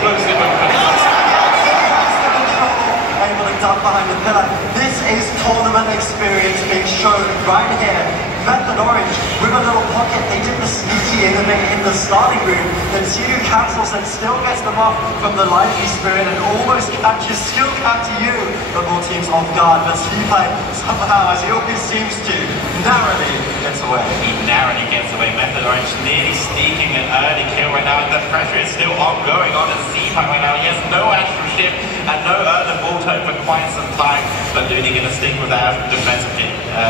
explosive openings. Able to duck behind the pillar. This is tournament experience being shown right here. Method Orange with a little pocket. They did the sneaky in the starting room. Then Sidu cancels and still gets them off from the lively spirit and almost catches, still capture you. But more teams off guard. But Sleepy somehow, as he always seems to, narrowly gets away. He narrowly gets away. Method Orange nearly sneaking an early kill right now. And the pressure is still ongoing on his Sleepy right now. He has no astral shift and no early ball tone for quite some time. But Looney going to stick with that defensive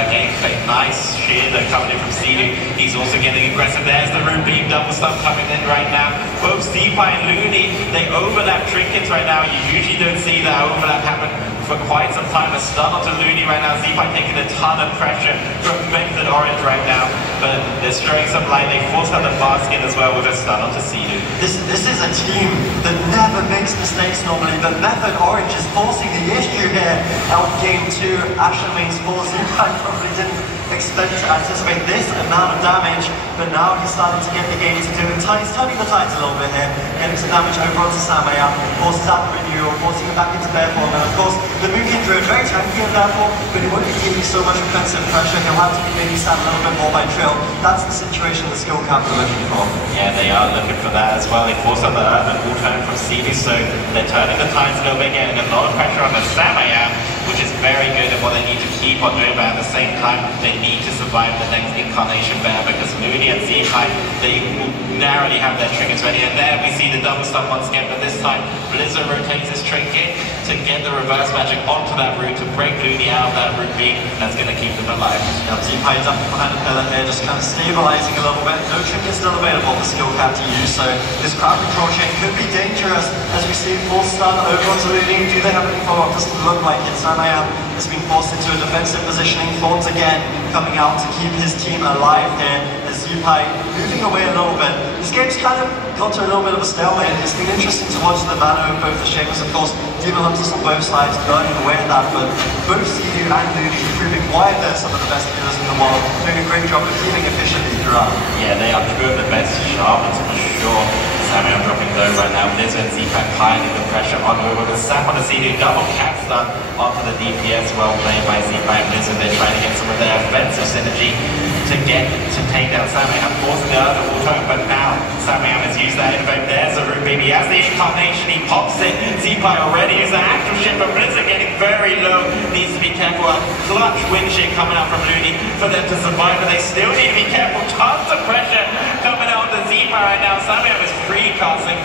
gameplay. Nice sheer though coming in from Sidu. He's also getting aggressive. There's the root beam double stun coming in right now. Both Sleepy and Looney, they overlap trinkets right now. You usually don't see that overlap happen for quite some time. A stun onto Looney right now. Sleepy taking a ton of pressure from Method Orange right now. But they're showing some light. They forced out the basket as well with a stun onto Sidu. This is a team that never makes mistakes normally, but Method Orange is forcing the issue here. Out game 2, Asher means forcing. I probably didn't expect to anticipate this amount of damage, but now he's starting to get the game to do it. He's turning the tides a little bit here, getting some damage over onto Samaya, forces out the renewal, forcing him back into bear form, and of course the Moon Kindred, very tanky in bear form, but he won't be giving so much offensive pressure. He'll have to be maybe sat a little bit more by Trill. That's the situation the skill cap are looking for. Yeah, they are looking for that as well. They force out the urban ball turn from Sidu, so they're turning the tides a little bit, getting a lot of pressure on the Samaya, which is very good at what they need to keep on doing, but at the same time they need to survive the next incarnation bear, because Looney and Zeepai, they will narrowly have their trinkets ready. And there we see the double stun once again, but this time Blizzard rotates his trinket to get the reverse magic onto that root to break Looney out of that root beam. That's going to keep them alive. Now Zeepai ducking behind the pillar here, just kind of stabilizing a little bit. No trinket still available for skill cap to use, so this crowd control chain could be dangerous as we see full stun over onto Looney. Do they have any follow-up? Doesn't look like it. Samayam has been forced into a defensive positioning. Thorns again coming out to keep his team alive here as Zeepai moving away a little bit. This game's kind of got to a little bit of a stalemate. It's been interesting to watch the manner of both the Shamers. Of course, Demon Hunters on both sides burning away at that, but both Sidu and Looney proving why they're some of the best healers in the world, doing a great job of healing efficiently throughout. Yeah, they are two of the best shamans for sure. Samuel dropping low right now. Blizzard and Zeepai piling the pressure on over the Sap on the Sidu. Double cat stun onto the DPS. Well played by Zeepai and Blizzard. They're trying to get some of their offensive synergy to take down Samuel. Forcing the other auto, but now Samuel has used that invoke. There's a root baby. As the incarnation, he pops it. Zeepai already is an active ship, but Blizzard getting very low. Needs to be careful. A clutch wind shear coming out from Looney for them to survive, but they still need to be careful. Tons of pressure coming out on the Zeepai right now. Samuel is free casting,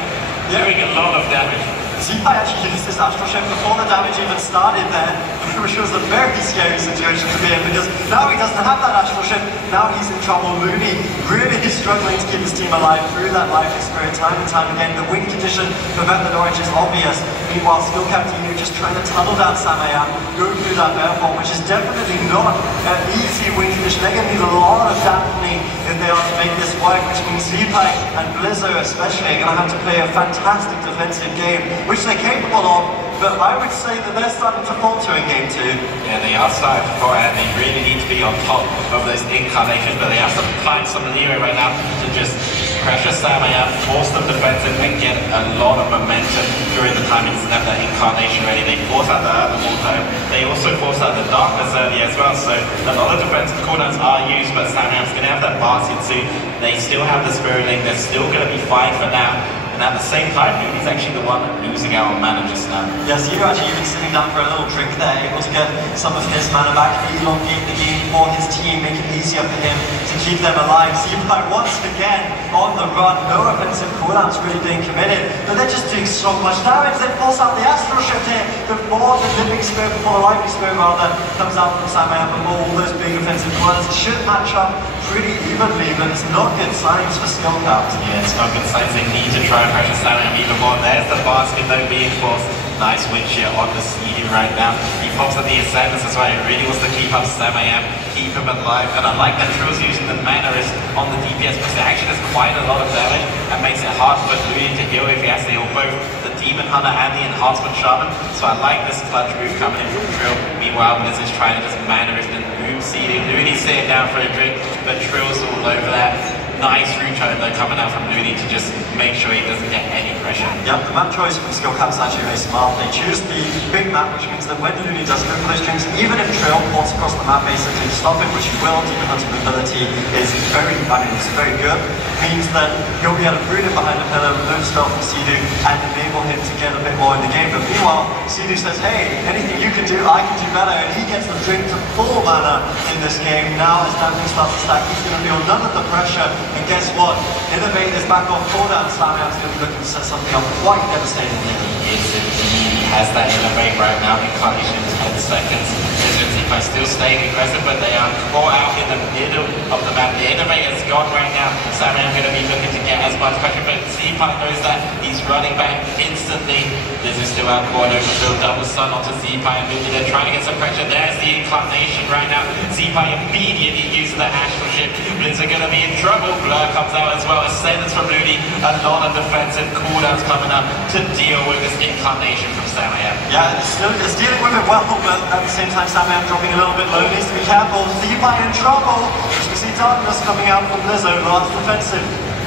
doing a lot of damage. Zeepai actually used this astral shift before the damage even started there, which was a very scary situation to be in, because now he doesn't have that astral shift. Now he's in trouble. Looney really is struggling to keep his team alive through that life experience time and time again. The win condition for Method Orange is obvious. Meanwhile, Skill Captain Yu just trying to tunnel down Samaya, go through that bear form, which is definitely not an easy win condition. They're going to need a lot of dampening if they are to make this work, which means Zeepai and Blizzard especially are going to have to play a fantastic defensive game, which they're capable of, but I would say that they're starting to falter in game 2. Yeah, they are starting to falter, and they really need to be on top of those incarnations, but they have to find some leeway right now to just pressure Samaya, force them defensive, and get a lot of momentum during the time it's that incarnation ready. They force out the other auto. They also force out the darkness early as well, so a lot of defensive cooldowns are used, but Samaya's going to have that basket suit. They still have the spirit link. They're still going to be fine for now. And at the same time, Looney's actually the one losing out on mana just now. Yes, Sidu actually even sitting down for a little drink there, able to get some of his mana back, elongate the game for his team, make it easier for him to keep them alive. Zeepai once again on the run, no offensive cooldowns really being committed, but they're just doing so much damage. They force out the astral shift here before the living spirit, before the lively spirit rather, comes out from Samaya, before all those big offensive cooldowns. It should match up pretty evenly, but it's not good signs for skill caps. Yeah, it's not good signs. They need to try and pressure Samaya even more. There's the basket though being forced. Nice wind shear on the Sidu right now. He pops at the Ascendants as well. He really wants to keep up Samaya, keep him alive. And I like that Trill's using the Mannerist on the DPS, because it actually does quite a lot of damage and makes it hard for Looney to heal if he has to heal both the Demon Hunter and the Enhancement Shaman. So I like this clutch move coming in from Trill. Meanwhile, Blizzard's trying to just Mannerist and move Sidu. Looney's sitting down for a drink, but Trill's all over that. Nice root tone though coming out from Looney to just make sure he doesn't get any pressure. pressure. Yeah, the map choice from Skill Cap is actually very smart. They choose the big map, which means that when Looney does go for those drinks, even if Trail ports across the map basically to stop him, which he will, Demon Hunter mobility is it's very good, means that he'll be able to root it behind the pillar, load spell from Sea-Doo, and enable him to get a bit more in the game. But meanwhile, Sea-Doo says, hey, anything you can do, I can do better, and he gets the drink to full mana in this game. Now as Damping starts to stack, he's going to feel none of the pressure, and guess what? Innovate is back on cooldown. Slamyam's going to be looking to set something up quite devastating here. Yes, indeed. He has that Innovate right now. Incarnation 10 seconds. Blizzcon still staying aggressive, but they are caught out in the middle of the map. The Innovate is gone right now. Slamyam going to be looking to get as much pressure, but Z-Pi knows that he's running back instantly. Blizz is still out corner. Still double stun onto Z-Pi and Ludy. They're trying to get some pressure. There's the Incarnation right now. Z-Pi immediately uses the Astral Ship. Blizz are going to be in trouble. Blur comes out as well. Ascendance from Ludy. A lot of defensive cooldowns coming up to deal with this Incarnation from Slamyam. Yeah, it's dealing with it well, but at the same time, Slamyam dropping a little bit low. Needs to be careful. Z-Pi in trouble. As we see Darkness coming out from Blizzo. Last defensive.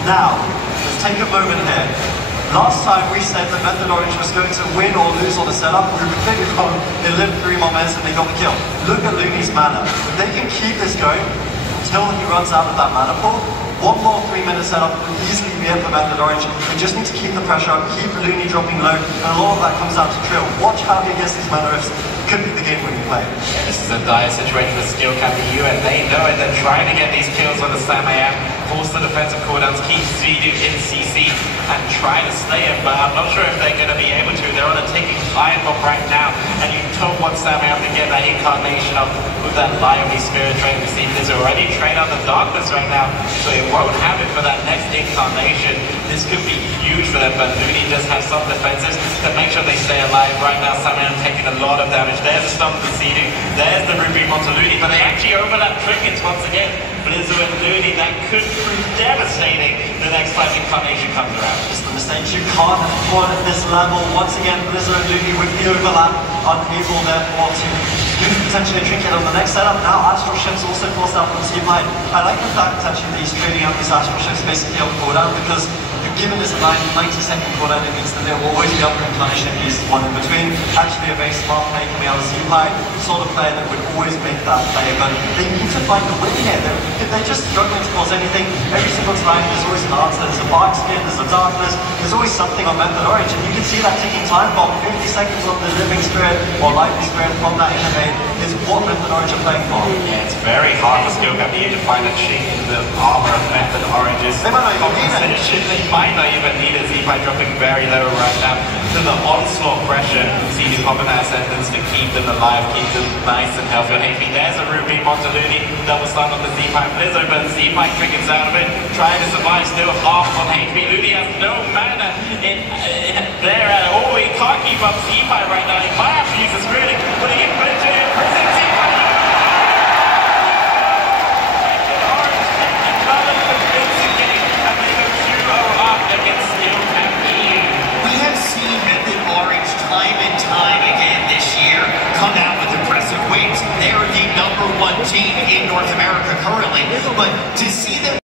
Now, let's take a moment here. Last time we said that Method Orange was going to win or lose on the setup, we were completely wrong. They lived 3 more minutes and they got the kill. Look at Looney's mana. If they can keep this going until he runs out of that mana pool, 1 more 3-minute setup would easily be it for Method Orange. We just need to keep the pressure up, keep Looney dropping low, and a lot of that comes out to Trill. Watch how he gets these mana rifts. Could be the game-winning play. Yeah, this is a dire situation for Skill Cap EU, and they know it. They're trying to get these kills on the Slamyam, force the defensive cooldowns, keep Sea-Doo in CC, and try to slay him, but I'm not sure if they're going to be able to. They're on a ticking time bomb right now, and you don't want Slamyam to get that Incarnation up with that lively Spirit Train. We see there's already trained on the Darkness right now, so it won't have it for that next Incarnation. This could be huge for them, but Looney does have some defenses to make sure they stay alive. Right now, Slamyam taking a lot of damage. There's a stun to Sea-Doo, there's the Ruby onto Looney, but they actually overlap trinkets once again. Blizzo and Looney, that could prove devastating the next time Incarnation comes around. Just the mistakes you can't afford at this level. Once again, Blizzo and Looney with the overlap, unable therefore to use potentially a trinket on the next setup. Now Astral Ship's also forced out from Z-Pi. I like the fact actually that he's trading out these Astral Ships basically on cooldown, because given this 90-second cooldown, it means that there will always be up for Incarnation if he's one in between. Actually a very smart play coming out of Z-Pi, the sort of player that would always make that play, but they need to find a win here. If they're just struggling to cause anything, every single time there's always an answer. There's a Bark Skin, there's a Darkness, there's always something on Method Orange, and you can see that ticking time bomb. 50 seconds on the Living Spirit or Lively Spirit from that Innovate is what Method Orange are playing for. Yeah, it's very hard for Skill Cap to find a chink in the armor of Method Orange's. They might not even need it. They might not even need it. Z-Pi dropping very low right now to the onslaught pressure. Sea-Doo popping that Ascendance to keep them alive, keep them nice and healthy. HP, there's a Ruby onto Looney, double stun on the Z-Pi Blizzo, but Z-Pi triggers out of it, trying to survive, still half on HP. Looney has no mana in there at all. He can't keep up Z-Pi right now. He might have to use his Spirit, putting in pressure in prison. Z-Pi Orange taking another convincing game, and they go 2-0 up against Skill Cap EU. We have seen Method Orange time and time again this year come out with impressive wins. They are the #1 team in North America currently, but to see them